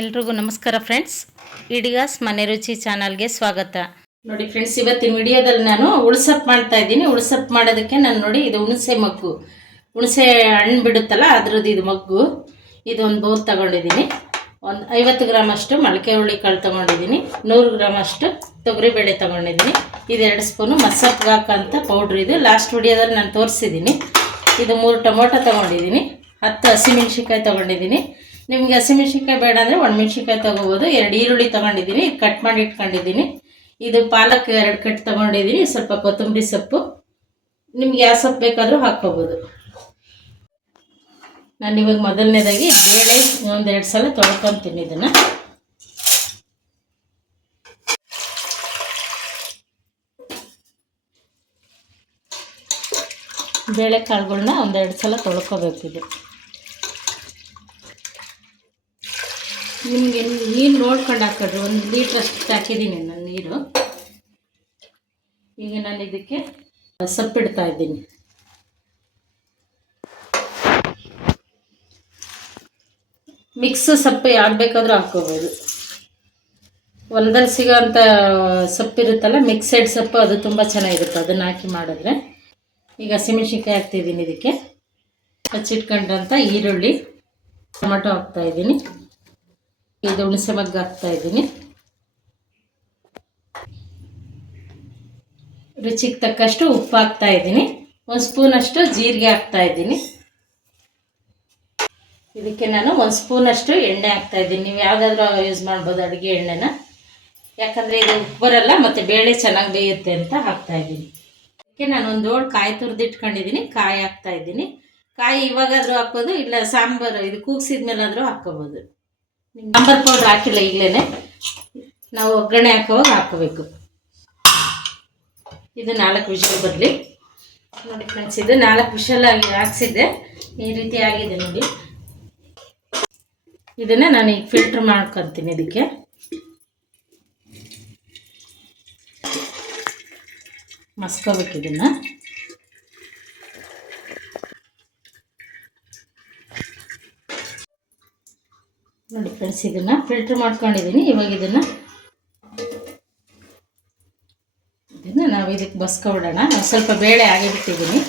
ಎಲ್ರಿಗೂ ನಮಸ್ಕಾರ ಫ್ರೆಂಡ್ಸ್. ಇಡಿಗಾಸ್ ಮನೆ ರುಚಿ ಚಾನಲ್ಗೆ ಸ್ವಾಗತ. ನೋಡಿ ಫ್ರೆಂಡ್ಸ್, ಇವತ್ತಿನ ವಿಡಿಯೋದಲ್ಲಿ ನಾನು ಉಳ್ಸಪ್ ಮಾಡ್ತಾ ಇದ್ದೀನಿ. ಉಳ್ಸಪ್ ಮಾಡೋದಕ್ಕೆ ನಾನು ನೋಡಿ ಇದು ಹುಣಸೆ ಮಗ್ಗು. ಹುಣಸೆ ಹಣ್ಣು ಬಿಡುತ್ತಲ್ಲ, ಅದ್ರದ್ದು ಇದು ಮಗ್ಗು. ಇದು ಒಂದು ಬೌಲ್ ತಗೊಂಡಿದ್ದೀನಿ. ಒಂದು ಐವತ್ತು ಗ್ರಾಮ್ ಅಷ್ಟು ಮೊಳಕೆ ಹುಳಿ ಕಾಳು ತಗೊಂಡಿದ್ದೀನಿ. ನೂರು ಗ್ರಾಮ್ ಅಷ್ಟು ತೊಗರಿಬೇಳೆ ತೊಗೊಂಡಿದ್ದೀನಿ. ಇದು ಎರಡು ಸ್ಪೂನು ಮಸಪ್ಗೆ ಹಾಕೋಂಥ ಪೌಡ್ರ್ ಇದು. ಲಾಸ್ಟ್ ವಿಡಿಯೋದಲ್ಲಿ ನಾನು ತೋರಿಸಿದ್ದೀನಿ. ಇದು ಮೂರು ಟೊಮೊಟೊ ತಗೊಂಡಿದ್ದೀನಿ. ಹತ್ತು ಹಸಿಮೆಣ್ಸಿನ್ಕಾಯಿ ತಗೊಂಡಿದ್ದೀನಿ. ನಿಮಗೆ ಹಸಿಮೆಣ್ಸಿನ್ಕಾಯಿ ಬೇಡ ಅಂದರೆ ಒಣಮೆಣ್ಸಿನ್ಕಾಯಿ ತೊಗೋಬೋದು. ಎರಡು ಈರುಳ್ಳಿ ತೊಗೊಂಡಿದ್ದೀನಿ ಕಟ್ ಮಾಡಿ ಇಟ್ಕೊಂಡಿದ್ದೀನಿ. ಇದು ಪಾಲಕ್ ಎರಡು ಕಟ್ ತೊಗೊಂಡಿದ್ದೀನಿ, ಸ್ವಲ್ಪ ಕೊತ್ತಂಬರಿ ಸೊಪ್ಪು. ನಿಮ್ಗೆ ಯಾವ ಸೊಪ್ಪು ಬೇಕಾದರೂ ಹಾಕ್ಕೋಬೋದು. ನಾನು ಇವಾಗ ಮೊದಲನೇದಾಗಿ ಬೇಳೆ ಒಂದೆರಡು ಸಲ ತೊಳ್ಕೊತೀನಿ ಇದನ್ನು. ಬೇಳೆ ಕಾಳುಗಳನ್ನ ಒಂದೆರಡು ಸಲ ತೊಳ್ಕೊಬೇಕಿದು ನಿಮಗೆ ನೀರು ನೋಡ್ಕೊಂಡು ಹಾಕೊಡ್ರಿ ಒಂದು ಲೀಟ್ರ್ ಅಷ್ಟು ಹಾಕಿದ್ದೀನಿ ನಾನು ನೀರು. ಈಗ ನಾನು ಇದಕ್ಕೆ ಸೊಪ್ಪಿಡ್ತಾ ಇದ್ದೀನಿ. ಮಿಕ್ಸ್ ಸೊಪ್ಪು ಯಾವ್ದು ಬೇಕಾದರೂ ಹಾಕ್ಕೋಬೋದು. ಹೊಲದಲ್ಲಿ ಸಿಗೋಂಥ ಸೊಪ್ಪಿರುತ್ತಲ್ಲ ಮಿಕ್ಸೆಡ್ ಸೊಪ್ಪು ಅದು ತುಂಬ ಚೆನ್ನಾಗಿರುತ್ತೆ, ಅದನ್ನು ಹಾಕಿ ಮಾಡಿದ್ರೆ. ಈಗ ಹಸಿಮೆಣ್ಸಿನ್ಕಾಯಿ ಹಾಕ್ತಿದ್ದೀನಿ ಇದಕ್ಕೆ. ಹಚ್ಚಿಟ್ಕೊಂಡಂಥ ಈರುಳ್ಳಿ, ಟೊಮೆಟೊ ಹಾಕ್ತಾ ಇದ್ದೀನಿ. ಇದು ಹುಣಸೆ ಮಗ್ಗ ಹಾಕ್ತಾ ಇದ್ದೀನಿ. ರುಚಿಗೆ ತಕ್ಕಷ್ಟು ಉಪ್ಪು ಹಾಕ್ತಾ ಇದ್ದೀನಿ. ಒಂದು ಸ್ಪೂನಷ್ಟು ಜೀರಿಗೆ ಹಾಕ್ತಾ ಇದ್ದೀನಿ. ಇದಕ್ಕೆ ನಾನು ಒಂದು ಸ್ಪೂನಷ್ಟು ಎಣ್ಣೆ ಹಾಕ್ತಾ ಇದ್ದೀನಿ. ನೀವು ಯಾವುದಾದ್ರೂ ಯೂಸ್ ಮಾಡ್ಬೋದು ಅಡುಗೆ ಎಣ್ಣೆನ. ಯಾಕಂದರೆ ಇದು ಉಪ್ಪು ಬರಲ್ಲ, ಮತ್ತು ಬೇಳೆ ಚೆನ್ನಾಗಿ ಬೇಯುತ್ತೆ ಅಂತ ಹಾಕ್ತಾ ಇದ್ದೀನಿ. ಅದಕ್ಕೆ ನಾನು ಒಂದು ದೊಡ್ಡ ಕಾಯಿ ತುರಿದಿಟ್ಕೊಂಡಿದ್ದೀನಿ ಕಾಯಿ ಹಾಕ್ತಾ ಇದ್ದೀನಿ. ಕಾಯಿ ಇವಾಗಾದರೂ ಹಾಕ್ಬೋದು, ಇಲ್ಲ ಸಾಂಬಾರು, ಇದು ಕೂಗ್ಸಿದ್ಮೇಲಾದರೂ ಹಾಕ್ಕೋಬೋದು. ಸಾಂಬಾರು ಪೌಡ್ರ್ ಹಾಕಿಲ್ಲ ಈಗಲೇ ನಾವು ಒಗ್ಗರಣೆ ಹಾಕೋವಾಗ ಹಾಕೋಬೇಕು. ಇದು ನಾಲ್ಕು ವಿಷಲ್ ಬರಲಿ. ನೋಡಿ ಫ್ರೆಂಡ್ಸ್ ಇದು ನಾಲ್ಕು ವಿಷಲ್ ಆಗಿ ಹಾಕ್ಸಿದ್ದೆ. ಈ ರೀತಿ ಆಗಿದೆ ನೋಡಿ. ಇದನ್ನು ನಾನು ಈಗ ಫಿಲ್ಟ್ರ್ ಮಾಡ್ಕೊತೀನಿ ಇದಕ್ಕೆ. ಮಸ್ಕೋಬೇಕು ಇದನ್ನು ನೋಡಿ ಫ್ರೆಂಡ್ಸ್, ಇದನ್ನು ಫಿಲ್ಟ್ರ್ ಮಾಡ್ಕೊಂಡಿದ್ದೀನಿ ಇವಾಗ ಇದನ್ನು ಇದನ್ನು ನಾವು ಇದಕ್ಕೆ ಬಸ್ಕೊಬಿಡೋಣ ನಾವು ಸ್ವಲ್ಪ ಬೇಳೆ ಆಗಿಬಿಟ್ಟಿದ್ದೀನಿ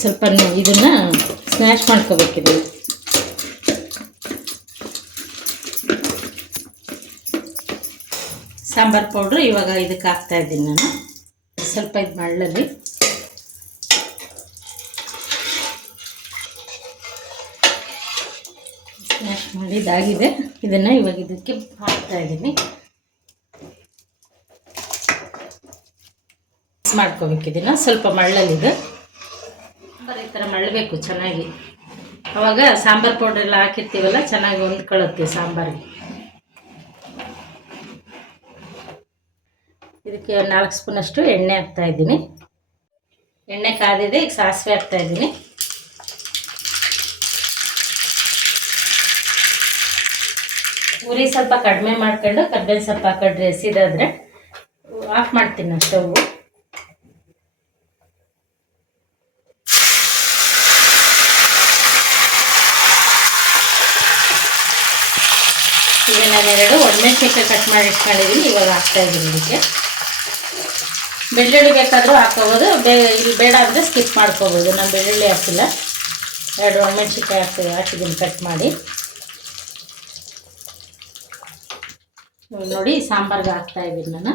ಸ್ವಲ್ಪ ಇದನ್ನು ಸ್ನ್ಯಾಶ್ ಮಾಡ್ಕೋಬೇಕಿದೆ ಸಾಂಬಾರು ಪೌಡ್ರು ಇವಾಗ ಇದಕ್ಕೆ ಹಾಕ್ತಾ ಇದ್ದೀನಿ ನಾನು. ಸ್ವಲ್ಪ ಇದು ಮಳ್ಳಲ್ಲಿ. ಸ್ಮ್ಯಾಶ್ ಮಾಡಿದ್ದಾಗಿದೆ. ಇದನ್ನು ಇವಾಗ ಇದಕ್ಕೆ ಹಾಕ್ತಾ ಇದ್ದೀನಿ. ಮಾಡ್ಕೋಬೇಕು ಇದನ್ನು. ಸ್ವಲ್ಪ ಮಳ್ಳಲ್ಲಿದೆ ಈ ಥರ ಮಳ್ಳಬೇಕು ಚೆನ್ನಾಗಿ. ಅವಾಗ ಸಾಂಬಾರು ಪೌಡರ್ ಎಲ್ಲ ಹಾಕಿರ್ತೀವಲ್ಲ, ಚೆನ್ನಾಗಿ ಹೊಂದ್ಕೊಳ್ಳುತ್ತೆ ಸಾಂಬಾರಿಗೆ. ಇದಕ್ಕೆ ನಾಲ್ಕು ಸ್ಪೂನಷ್ಟು ಎಣ್ಣೆ ಹಾಕ್ತಾ ಇದ್ದೀನಿ. ಎಣ್ಣೆ ಕಾದಿದೆ, ಈಗ ಸಾಸಿವೆ ಹಾಕ್ತಾ ಇದ್ದೀನಿ. ಉರಿ ಸ್ವಲ್ಪ ಕಡಿಮೆ ಮಾಡ್ಕೊಂಡು ಕರ್ಬೇವಿನ ಸೊಪ್ಪು ಹಾಕೊಂಡ್ರೆ ಹಸಿದಾದ್ರೆ ಆಫ್ ಮಾಡ್ತೀನಿ ಸ್ಟವ್. ಈಗ ನಾನು ನಾನೆರಡು ಒಣಮೆಣ್ಸಿನ್ಕಾಯಿ ಕಟ್ ಮಾಡಿ ಇಟ್ಕೊಂಡಿದ್ದೀನಿ ಇವಾಗ ಹಾಕ್ತಾ ಇದ್ದೀನಿ ಇದಕ್ಕೆ. ಬೆಳ್ಳುಳ್ಳಿ ಬೇಕಾದರೂ ಹಾಕೋಬೋದು ಬೇ ಇಲ್ಲಿ ಬೇಡ ಅಂದರೆ ಸ್ಕಿಪ್ ಮಾಡ್ಕೋಬೋದು, ನಾನು ಬೆಳ್ಳುಳ್ಳಿ ಹಾಕಿಲ್ಲ. ಎರಡು ಒಣಮೆಣ್ಸಿನ್ಕಾಯಿ ಹಾಕ್ತೀವಿ ಹಾಕಿದ್ದೀನಿ, ಕಟ್ ಮಾಡಿ. ನೋಡಿ ಸಾಂಬಾರ್ಗೆ ಹಾಕ್ತಾ ಇದ್ದೀನಿ ನಾನು.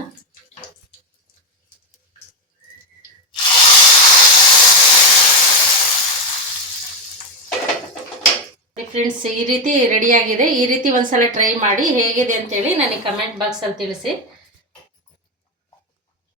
ಫ್ರೆಂಡ್ಸ್ ಈ ರೀತಿ ರೆಡಿಯಾಗಿದೆ ಈ ರೀತಿ ಒಂದ್ಸಲ ಟ್ರೈ ಮಾಡಿ ಹೇಗಿದೆ ಅಂತೇಳಿ ನನಗೆ ಕಮೆಂಟ್ ಬಾಕ್ಸಲ್ಲಿ ತಿಳಿಸಿ.